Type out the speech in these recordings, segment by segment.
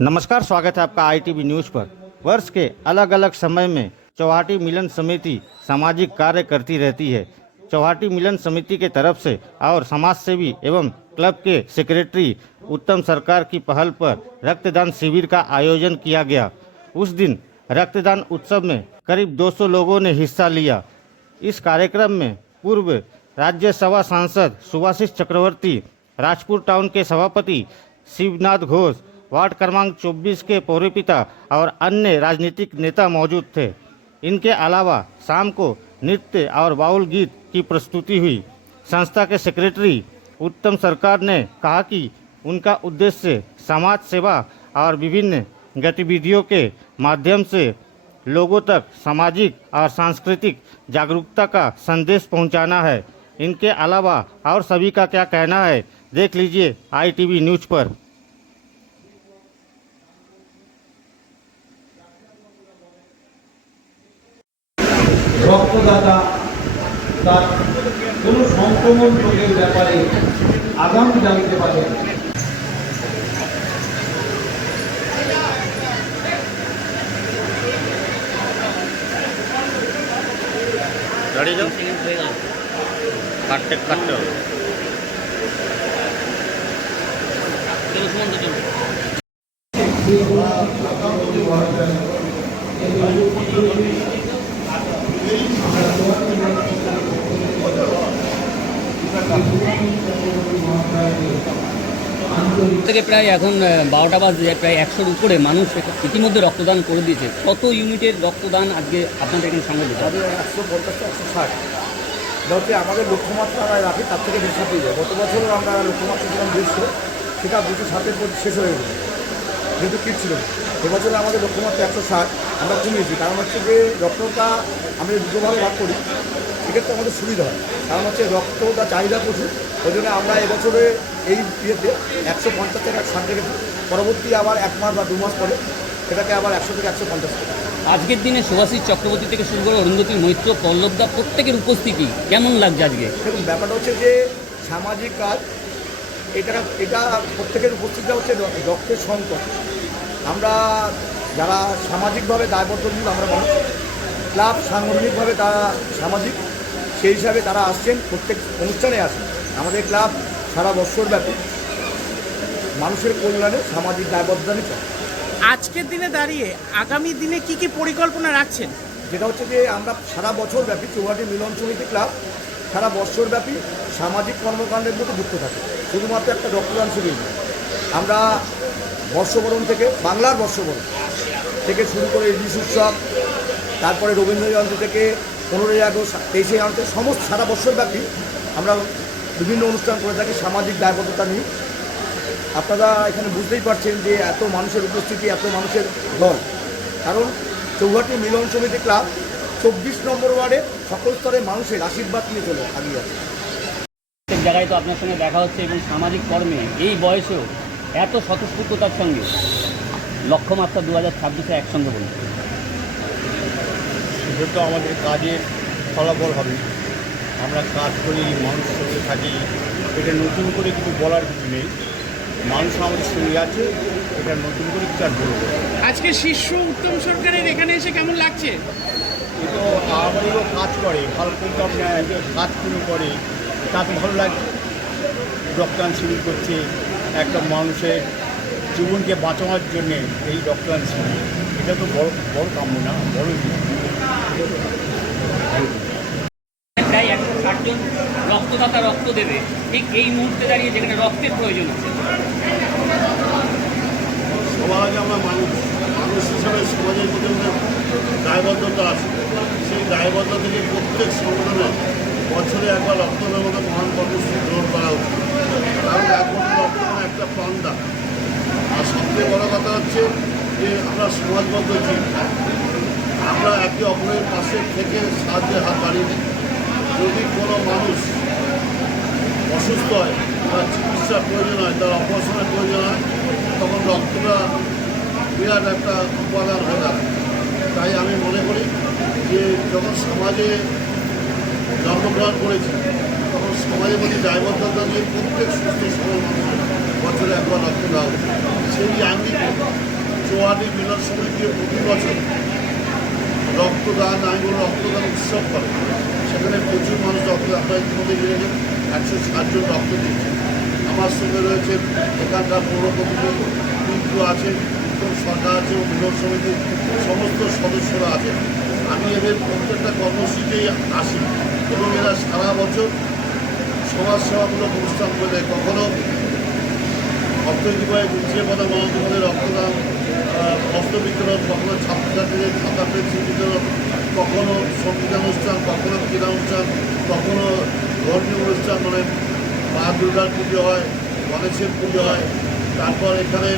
नमस्कार, स्वागत है आपका ITV न्यूज़ पर। वर्ष के अलग अलग समय में चौहाटी मिलन समिति सामाजिक कार्य करती रहती है। चौहाटी मिलन समिति के तरफ से और समाज सेवी एवं क्लब के सेक्रेटरी उत्तम सरकार की पहल पर रक्तदान शिविर का आयोजन किया गया। उस दिन रक्तदान उत्सव में करीब 200 लोगों ने हिस्सा लिया। इस कार्यक्रम में पूर्व राज्यसभा सांसद सुभाषिष चक्रवर्ती, राजपुर टाउन के सभापति शिवनाथ घोष, वार्ड क्रमांक 24 के पौरपिता और अन्य राजनीतिक नेता मौजूद थे। इनके अलावा शाम को नृत्य और बाउल गीत की प्रस्तुति हुई। संस्था के सेक्रेटरी उत्तम सरकार ने कहा कि उनका उद्देश्य समाज सेवा और विभिन्न गतिविधियों के माध्यम से लोगों तक सामाजिक और सांस्कृतिक जागरूकता का संदेश पहुंचाना है। इनके अलावा और सभी का क्या कहना है, देख लीजिए ITV न्यूज़ पर। রক্তদাতা তার কোনো সংক্রমণ রোগের ব্যাপারে আগাম জানতে পারে। गाड़ी जाओ, काटते काटते हो। থেকে প্রায় এখন 12টা বাজে, প্রায় 100-র উপরে মানুষ ইতিমধ্যে রক্তদান করে দিয়েছে। কত ইউনিটের রক্তদান আজকে আপনাদের এখানে সংগঠিত? আমাদের 150-160 এটা হচ্ছে আমাদের লক্ষ্যমাত্রা আমরা রাখি, তার থেকে বেশি পেয়ে যায়। গত বছরও আমরা লক্ষ্যমাত্রা যেরকম দিয়েছিল সেটা 260-এর পর শেষ হয়ে গেছে, যেহেতু কিট ছিল। এবছরে আমাদের লক্ষ্যমাত্রা 160 আমরা কমিয়েছি। কারণ হচ্ছে যে রক্তটা আমরা দুটোভাবে ভাগ করি, সেক্ষেত্রে আমাদের সুবিধা হয়। কারণ হচ্ছে রক্তটা চাহিদা প্রচুর, ওই জন্য আমরা এবছরে এই ইয়েতে 150 থেকে 160 রেখেছি। পরবর্তী আবার 1 মাস বা 2 মাস পরে সেটাকে আবার 100 থেকে 150 করে। আজকের দিনে সুভাষিষ চক্রবর্তী থেকে শুরু করে অরুন্ধতী মৈত্র, পল্লবদা প্রত্যেকের উপস্থিতি কেমন লাগছে আজকে? দেখুন, ব্যাপারটা হচ্ছে যে সামাজিক কাজ, এটা প্রত্যেকের উপস্থিতিটা হচ্ছে রক্তের সংকট। আমরা যারা সামাজিকভাবে দায়বদ্ধশীল আমরা মানুষ, ক্লাব সাংগঠনিকভাবে তারা সামাজিক, সেই হিসাবে তারা আসছেন, প্রত্যেক অনুষ্ঠানে আসেন। আমাদের ক্লাব সারা বছরব্যাপী মানুষের কল্যাণে সামাজিক দায়বদ্ধতা নিচ্ছে। আজকের দিনে দাঁড়িয়ে আগামী দিনে কি কি পরিকল্পনা রাখছেন? যেটা হচ্ছে যে আমরা সারা বছরব্যাপী চৌহাটি মিলন সমিতি ক্লাব সারা বছরব্যাপী সামাজিক কর্মকাণ্ডের মধ্যে যুক্ত থাকে। শুধুমাত্র একটা রক্তদান শিবির নয়, আমরা বর্ষবরণ থেকে, বাংলার বর্ষবরণ থেকে শুরু করে ইলিশ উৎসব, তারপরে রবীন্দ্র জয়ন্তী থেকে 15ই আগস্ট, 23শে জানুয়ারি, সমস্ত সারা বছরব্যাপী আমরা বিভিন্ন অনুষ্ঠান করে থাকি সামাজিক দায়বদ্ধতা নিয়ে। আপনারা এখানে বুঝতেই পারছেন যে এত মানুষের উপস্থিতি, এত মানুষের দল, কারণ চৌহাটি মিলন সমিতি ক্লাব 24 নম্বর ওয়ার্ডে সকল স্তরের মানুষের আশীর্বাদ নিয়ে চলে আগিয়ে আছে। প্রত্যেক জায়গায় তো আপনার সঙ্গে দেখা হচ্ছে এবং সামাজিক কর্মে এই বয়সেও এত স্বতঃস্ফূর্ততার সঙ্গে লক্ষ্যমাত্রা 2026-এ একসঙ্গে বলুন। সেটা তো আমাদের কাজের ফলাফল হবে। আমরা কাজ করি, মানুষের সঙ্গে থাকি, এটা নতুন করে কিছু বলার কিছু নেই। মানুষ আমাদের সঙ্গে আছে, এটা নতুন করে কিছু আর বলবো। আজকে শিষ্য উত্তম সরকারের এখানে এসে কেমন লাগছে? এ তো আমাদেরও কাজ করে, ভালো কিন্তু আপনার কাজ শুরু করে, তাকে ভালো লাগে। রক্তদান শিবির করছে, একটা মানুষের জীবনকে বাঁচানোর জন্যে এই রক্তদান শিবির, এটা তো বড় বড় কাম্য না, বড় প্রায় 160 জন রক্তদাতা রক্ত দেবে ঠিক এই মুহূর্তে দাঁড়িয়ে, যেখানে রক্তের প্রয়োজন আছে। সবার আগে আমরা মানুষ হিসাবে সমাজের প্রতি দায়বদ্ধতা আছে। সেই দায়বদ্ধতা থেকে প্রত্যেক সংগঠনে বছরে একবার রক্তদানের মতো মহান কর্মসূচি গ্রহণ করা উচিত। কারণ একমাত্র রক্তদান একটা প্রাণদান। আর সবচেয়ে বড় কথা হচ্ছে যে আমরা সমাজবদ্ধ জীব, আমরা একে অপরের পাশে থেকে সাহায্যের হাত বাড়িয়ে দিই। যদি কোনো মানুষ অসুস্থ হয়, তার চিকিৎসার প্রয়োজন হয়, তার অপারেশনের প্রয়োজন হয়, তখন রক্তটা বিরাট একটা উপাদান হয়ে দাঁড়ায়। তাই আমি মনে করি যে যখন সমাজে জন্মগ্রহণ করেছি, তখন সমাজের প্রতি দায়বদ্ধতা নিয়ে প্রত্যেক সুস্থ সবল মানুষ বছরে একবার রক্ত দেওয়া হতো। সেই আঙ্গিকে চৌহাটি মিলন সমিতি প্রতি বছর রক্তদান রক্তদান উৎসব করে। সেখানে প্রচুর মানুষ রক্ত, আপনারা ইতিমধ্যে জেনেছেন 160 জন রক্ত দিচ্ছে। আমার সঙ্গে রয়েছে এখানকার পৌর কমিটির কিন্তু আছে, উত্তম সরকার আছে এবং মিলন সমিতির সমস্ত সদস্যরা আছে। আমি এদের প্রত্যেকটা কর্মসূচিতেই আসি এবং এরা সারা বছর সমাজসেবামূলক অনুষ্ঠান করে। কখনো অর্থনীতিভাবে পিছিয়ে পড়া মানুষদের রক্তদান, বস্ত্র বিতরণ, কখনো ছাত্রছাত্রীদের খাতা পেন্সিল বিতরণ, কখনো সঙ্গীতানুষ্ঠান, কখনো ক্রীড়ানুষ্ঠান, কখনো ধর্মীয় অনুষ্ঠান, মানে মা দুর্গার পুজো হয়, গণেশের পুজো হয়। তারপর এখানে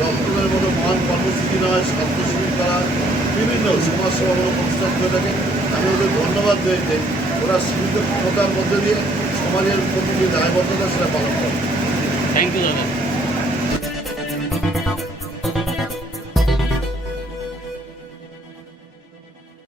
রক্তদানের মতো মহান কর্মসূচি নেওয়া হয়, স্বাস্থ্য শিবির করা হয়, বিভিন্ন সমাজসেবামূলক অনুষ্ঠান করে থাকে। আমি ওদের ধন্যবাদ দিয়েছি, ওরা সীমিত ক্ষমতার মধ্যে দিয়ে সমাজের প্রতি যে দায়বদ্ধতা সেটা পালন করে। থ্যাংক ইউ দাদা।